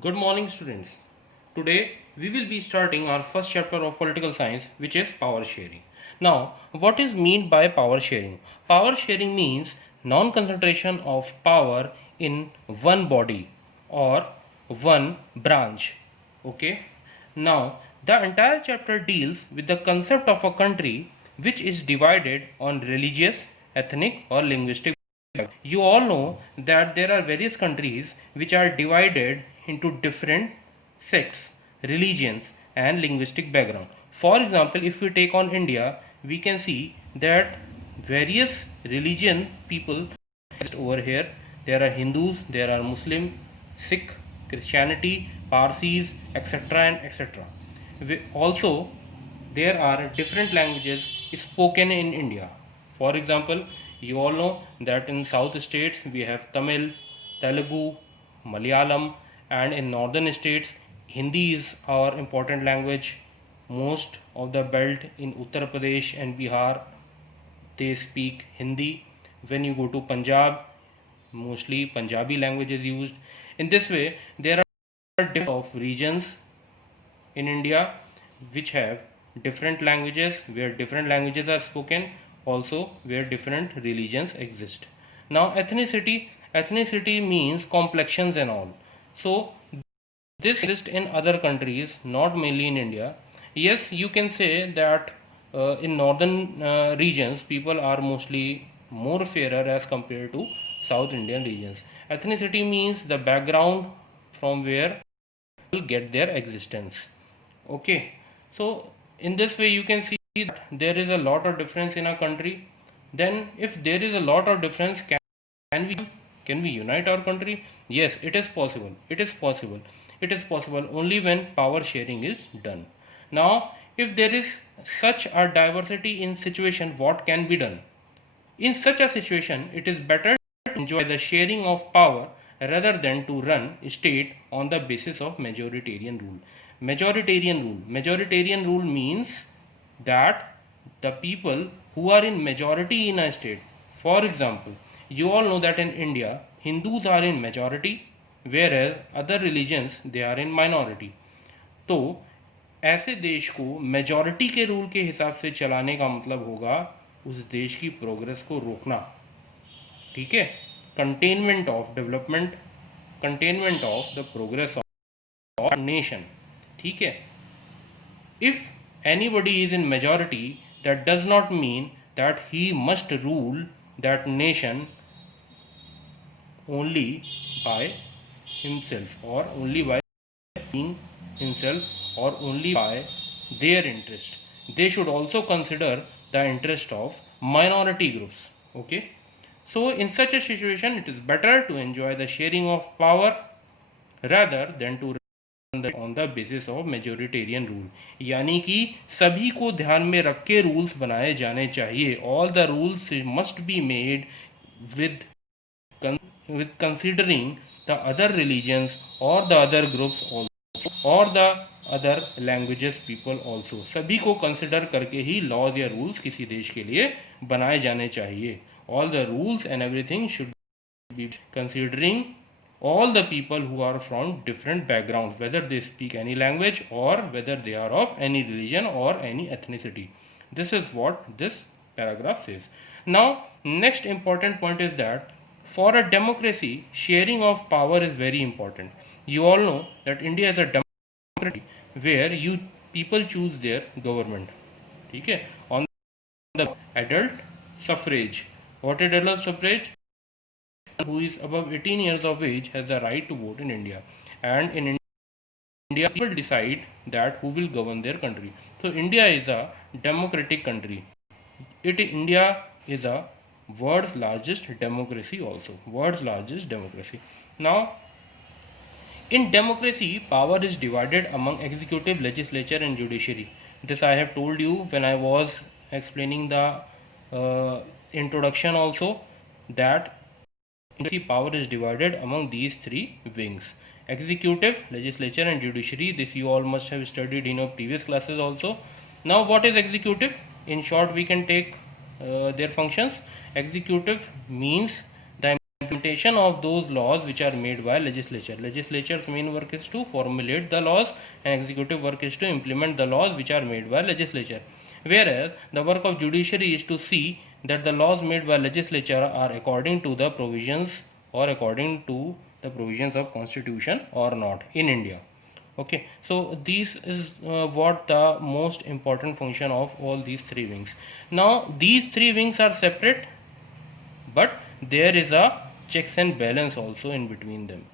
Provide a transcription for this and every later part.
Good morning, students. Today we will be starting our first chapter of political science, which is power sharing. Now, what is meant by power sharing? Power sharing means non-concentration of power in one body or one branch. Okay. Now, the entire chapter deals with the concept of a country which is divided on religious, ethnic, or linguistic. You all know that there are various countries which are divided into different sects, religions, and linguistic background. For example, if we take on India, we can see that various religion people exist over here. There are Hindus, there are Muslim, Sikh, Christianity, Parsis, etc. and etc. Also, there are different languages spoken in India. For example, you all know that in south states we have Tamil, Telugu, Malayalam, and in northern states Hindi is our important language. Most of the belt in Uttar Pradesh and Bihar, they speak Hindi. When you go to Punjab, mostly Punjabi language is used. In this way, there are different of regions in India which have different languages, where different languages are spoken, also where different religions exist. Now, ethnicity means complexions and all. So this exists in other countries, not mainly in India. Yes, you can say that in northern regions people are mostly more fairer as compared to South Indian regions. Ethnicity means the background from where people get their existence. Okay, so in this way you can see that there is a lot of difference in a country. Then if there is a lot of difference, can we can we unite our country? Yes, it is possible. It is possible. It is possible only when power sharing is done. Now, if there is such a diversity in situation, what can be done? In such a situation, it is better to enjoy the sharing of power rather than to run state on the basis of majoritarian rule. Majoritarian rule means that the people who are in majority in a state, for example, you all know that in India Hindus are in majority whereas other religions they are in minority. तो ऐसे देश को majority के rule के हिसाब से चलाने का मतलब होगा उस देश की प्रोग्रेस को रोकना. ठीक है, containment of development, containment of the progress of nation. ठीक है, if anybody is in majority that does not mean that he must rule that nation only by himself or only by being himself or only by their interest. They should also consider the interest of minority groups. Okay, so in such a situation it is better to enjoy the sharing of power rather than to on the basis of majoritarian rule. यानी कि सभी को ध्यान में रख के rules बनाए जाने चाहिए. All the rules must be made with considering the other religions or the other groups also or the other languages people also. सभी को कंसिडर करके ही लॉज या रूल्स किसी देश के लिए बनाए जाने चाहिए. All the rules and everything should be considering all the people who are from different backgrounds, whether they speak any language or whether they are of any religion or any ethnicity. This is what this paragraph says. Now, next important point is that for a democracy, sharing of power is very important. You all know that India is a democracy where people choose their government. Okay, on the adult suffrage. What is adult suffrage? Who is above 18 years of age has the right to vote in India, and in India people decide that who will govern their country. So India is a democratic country. India is a world's largest democracy also. World's largest democracy. Now, in democracy, power is divided among executive, legislature and judiciary. This I have told you when I was explaining the introduction also, that power is divided among these three wings: executive, legislature and judiciary. This you all must have studied in your previous classes also. Now, what is executive? In short, we can take their functions. Executive means the implementation of those laws which are made by legislature. Legislature's main work is to formulate the laws, and executive work is to implement the laws which are made by legislature. Whereas the work of judiciary is to see that the laws made by legislature are according to the provisions or according to the provisions of constitution or not in India. Okay, so this is what the most important function of all these three wings. Now these three wings are separate, but there is a checks and balance also in between them.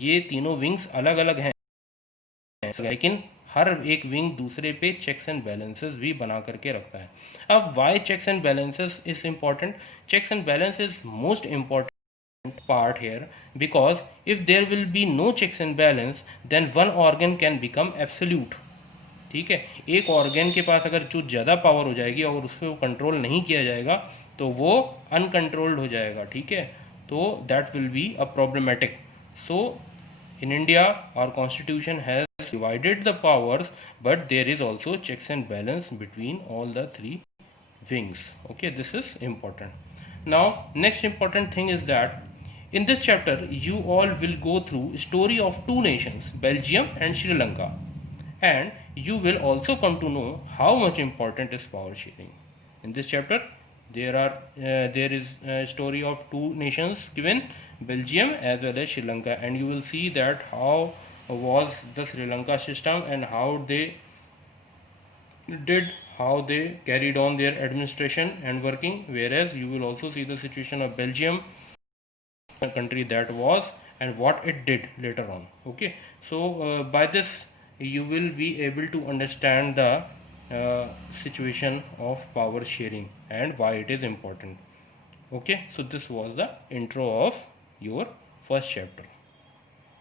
ये तीनों wings अलग अलग हैं, लेकिन हर एक wing दूसरे पे checks and balances भी बना करके रखता है. अब why checks and balances is important? Checks and balance is most important part here, because if there will be no checks and balance then one organ can become absolute. ठीक है, एक organ के पास अगर जो ज़्यादा पावर हो जाएगी और उस पर वो कंट्रोल नहीं किया जाएगा तो वो अनकंट्रोल्ड हो जाएगा. ठीक है, तो that will be a problematic. So in India our constitution has divided the powers, but there is also checks and balance between all the three wings. Okay, this is important. Now next important thing is that in this chapter you all will go through story of two nations, Belgium and Sri Lanka, and you will also come to know how much important is power sharing. In this chapter there is a story of two nations given, Belgium as well as Sri Lanka, and you will see that how was the Sri Lanka system and how they carried on their administration and working, whereas you will also see the situation of Belgium, a country that was, and what it did later on. Okay, so by this you will be able to understand the situation of power sharing and why it is important. Okay, so this was the intro of your first chapter.